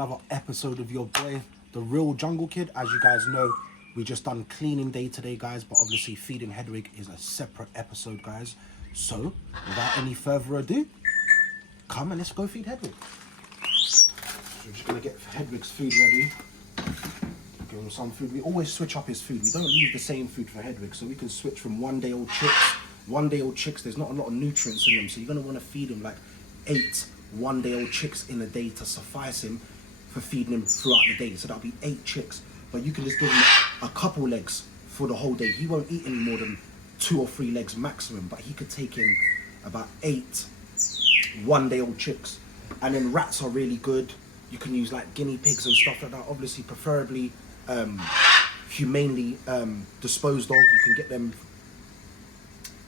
another episode of your boy, the real Jungle Kid. As you guys know, we just done cleaning day today, guys, but obviously feeding Hedwig is a separate episode, guys. So, without any further ado, come and let's go feed Hedwig. So we're just gonna get Hedwig's food ready. Give him some food. We always switch up his food. We don't leave the same food for Hedwig, so we can switch from one-day-old chicks. One-day-old chicks, there's not a lot of nutrients in them, so you're gonna want to feed him like 8 one-day-old chicks in a day to suffice him for feeding him throughout the day. So that'll be 8 chicks, but you can just give him a couple legs for the whole day. He won't eat any more than 2 or 3 legs maximum, but he could take in about 8 one-day-old chicks. And then rats are really good. You can use like guinea pigs and stuff like that, obviously preferably humanely disposed of. You can get them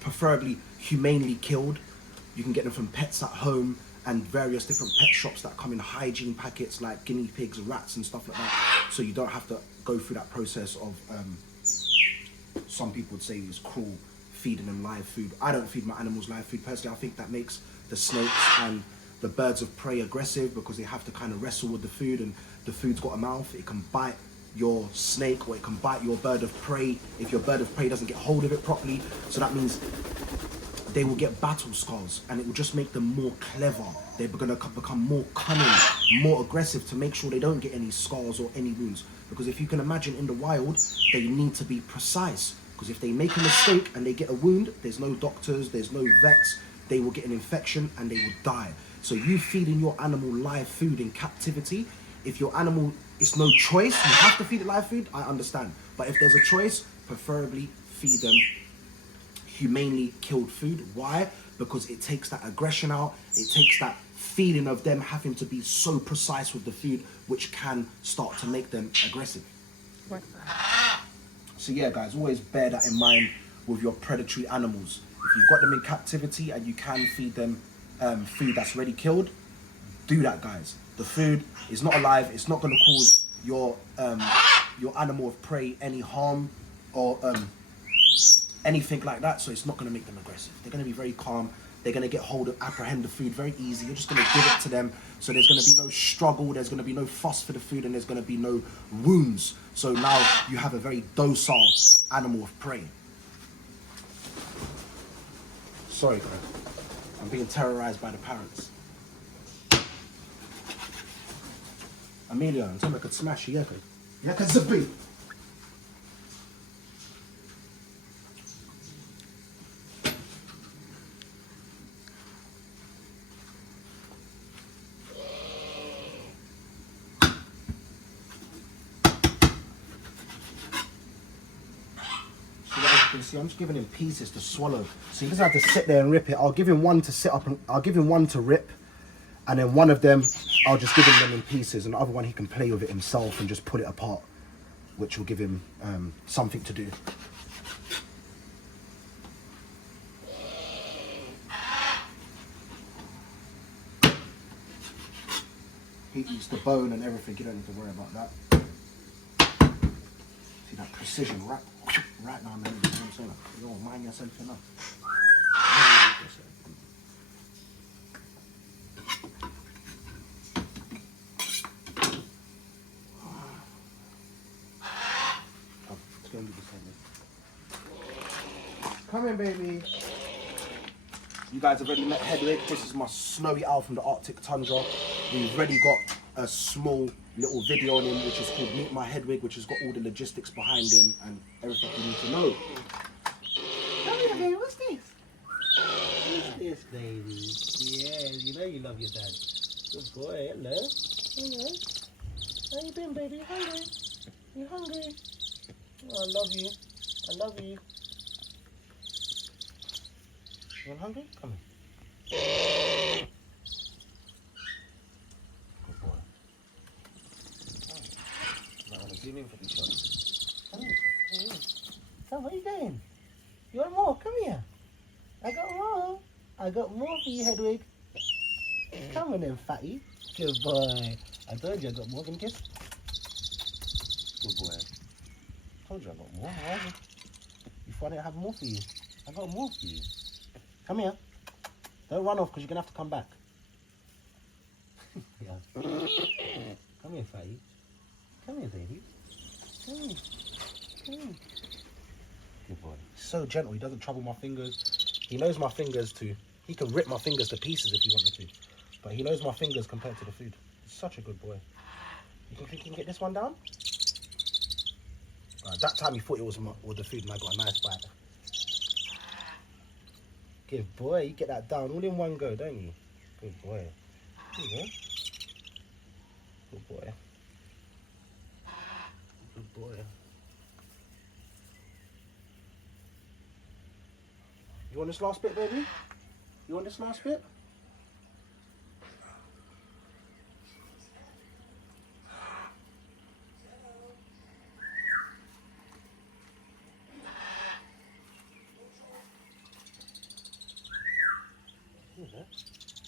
preferably humanely killed. You can get them from pets at home and various different pet shops that come in hygiene packets like guinea pigs, rats and stuff like that, so you don't have to go through that process of some people would say is cruel, feeding them live food. I don't feed my animals live food personally. I think that makes the snakes and the birds of prey aggressive because they have to kind of wrestle with the food, and the food's got a mouth. It can bite your snake or it can bite your bird of prey if your bird of prey doesn't get hold of it properly. So that means they will get battle scars, and it will just make them more clever. They're gonna become more cunning, more aggressive to make sure they don't get any scars or any wounds. Because if you can imagine in the wild, they need to be precise. Because if they make a mistake and they get a wound, there's no doctors, there's no vets, they will get an infection and they will die. So you feeding your animal live food in captivity, if your animal, it's no choice, you have to feed it live food, I understand. But if there's a choice, preferably feed them humanely killed food. Why? Because it takes that aggression out. It takes that feeling of them having to be so precise with the food, which can start to make them aggressive. Right. So yeah, guys, always bear that in mind with your predatory animals. If you've got them in captivity and you can feed them food that's already killed, do that, guys. The food is not alive. It's not going to cause your animal of prey any harm or anything like that, so it's not going to make them aggressive. They're going to be very calm. They're going to get hold of, apprehend the food very easy. You're just going to give it to them, so there's going to be no struggle, there's going to be no fuss for the food, and there's going to be no wounds. So now you have a very docile animal of prey. Sorry, guys. I'm being terrorized by the parrots. Amelia, I'm telling you I could smash you, yeah, could zip it. See, I'm just giving him pieces to swallow, so he doesn't have to sit there and rip it. I'll give him one to sit up, and I'll give him one to rip, and then one of them I'll just give him them in pieces, and the other one he can play with it himself and just put it apart, which will give him something to do. He eats the bone and everything. You don't need to worry about that. See that precision, right now, man. You know what I'm saying? You don't mind yourself enough. Come in, baby. You guys have already met Hedwig. This is my snowy owl from the Arctic tundra. We've already got a small little video on him, which is called Meet My Hedwig, which has got all the logistics behind him and everything you need to know. Come here, baby. What's this? What's this, baby? Yeah, you know you love your dad. Good boy. Hello. Hello. How you been, baby? Hungry? You hungry? Oh, I love you. I love you. You hungry? Come here. Good boy. I want to zoom in for this shot. Come here. Come, what are you doing? You want more? Come here. I got more. I got more for you, Hedwig. Come on then, fatty. Good boy. I told you I got more than kiss. Good boy. Told you I got more. You thought I didn't have more for you? I got more for you. Come here. Don't run off because you're going to have to come back. Yeah. Come here, Fatty. Come here, baby. Come here. Come here. Good boy. So gentle. He doesn't trouble my fingers. He knows my fingers too. He can rip my fingers to pieces if he wanted to. But he knows my fingers compared to the food. He's such a good boy. You think he can get this one down? That time he thought it was the food and I got a nice bite. Good boy. You get that down all in one go, don't you? Good boy. There you go. Good boy. Good boy. You want this last bit, baby? You want this last bit?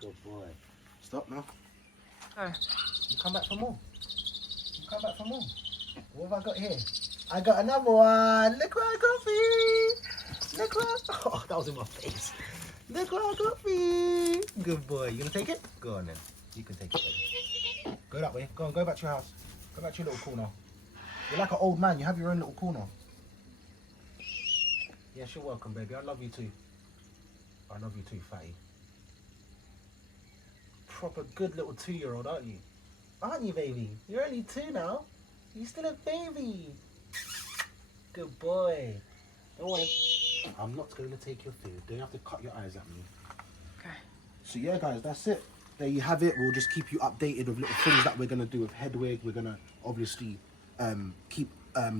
Good boy. Stop now. Okay. You come back for more. You come back for more. What have I got here? I got another one. Look what I got for you. Look what oh, that was in my face. Look what I got for you. Good boy. You gonna take it? Go on then. You can take it, baby. Go that way. Go on, go back to your house. Go back to your little corner. You're like an old man. You have your own little corner. Yes, you're welcome, baby. I love you too. I love you too, fatty. Proper good little 2-year-old, aren't you? Aren't you, baby? You're only 2 now. You're still a baby. Good boy. Don't worry. I'm not going to take your food. Don't have to cut your eyes at me. Okay. So yeah, guys, that's it. There you have it. We'll just keep you updated with little things that we're going to do with Hedwig. We're going to obviously keep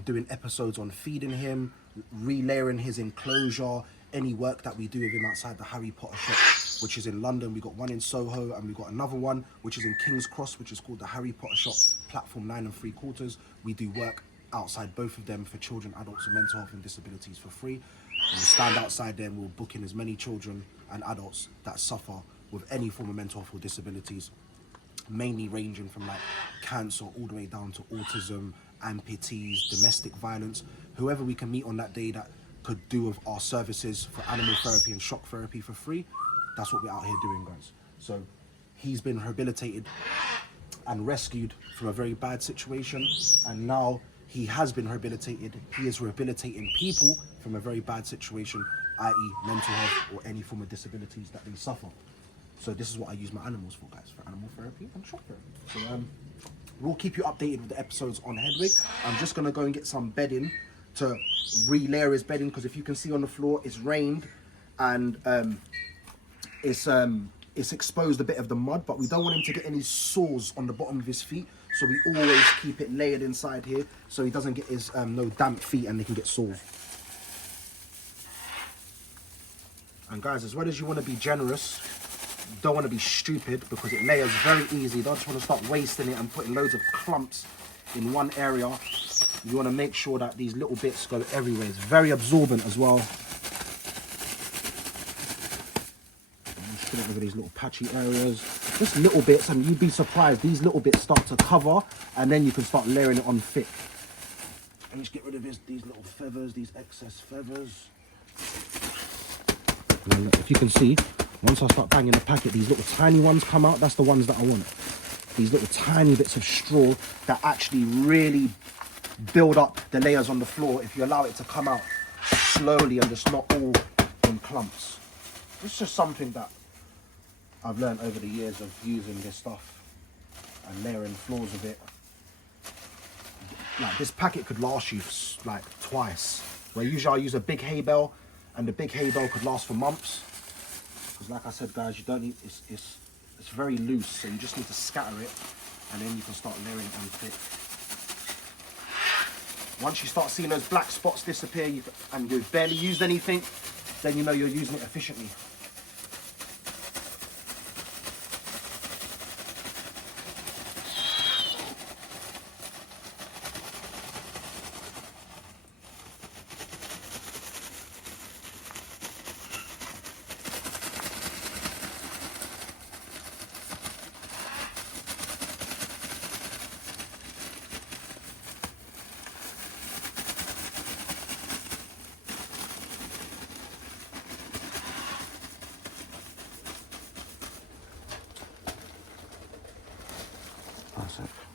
doing episodes on feeding him, relayering his enclosure, any work that we do with him outside the Harry Potter shop, which is in London. We got one in Soho and we got another one which is in King's Cross, which is called the Harry Potter shop, platform 9 3/4. We do work outside both of them for children, adults with mental health and disabilities for free. And we'll stand outside there and we'll book in as many children and adults that suffer with any form of mental health or disabilities, mainly ranging from like cancer all the way down to autism, amputees, domestic violence, whoever we can meet on that day that could do with our services for animal therapy and shock therapy for free. That's what we're out here doing, guys. So he's been rehabilitated and rescued from a very bad situation, and now he has been rehabilitated. He is rehabilitating people from a very bad situation, i.e. mental health or any form of disabilities that they suffer. So this is what I use my animals for, guys, for animal therapy and shock therapy. So we'll keep you updated with the episodes on Hedwig. I'm just gonna go and get some bedding to re-layer his bedding, because if you can see on the floor, it's rained and it's exposed a bit of the mud, but we don't want him to get any sores on the bottom of his feet, so we always keep it layered inside here so he doesn't get his no damp feet and they can get sores. And guys, as well as you want to be generous, you don't want to be stupid, because it layers very easy. You don't just want to start wasting it and putting loads of clumps in one area. You want to make sure that these little bits go everywhere. It's very absorbent as well. Just get over these little patchy areas. Just little bits, and you'd be surprised. These little bits start to cover, and then you can start layering it on thick. And just get rid of these little feathers, these excess feathers. And look, if you can see, once I start banging the packet, these little tiny ones come out. That's the ones that I want. These little tiny bits of straw that actually really build up the layers on the floor if you allow it to come out slowly and just not all in clumps. It's just something that I've learned over the years of using this stuff and layering floors with it. Like, this packet could last you like twice. Where usually I use a big hay bale, and the big hay bale could last for months. Because like I said, guys, you don't need, it's very loose, so you just need to scatter it, and then you can start layering it on thick. Once you start seeing those black spots disappear and you've barely used anything, then you know you're using it efficiently. That's it.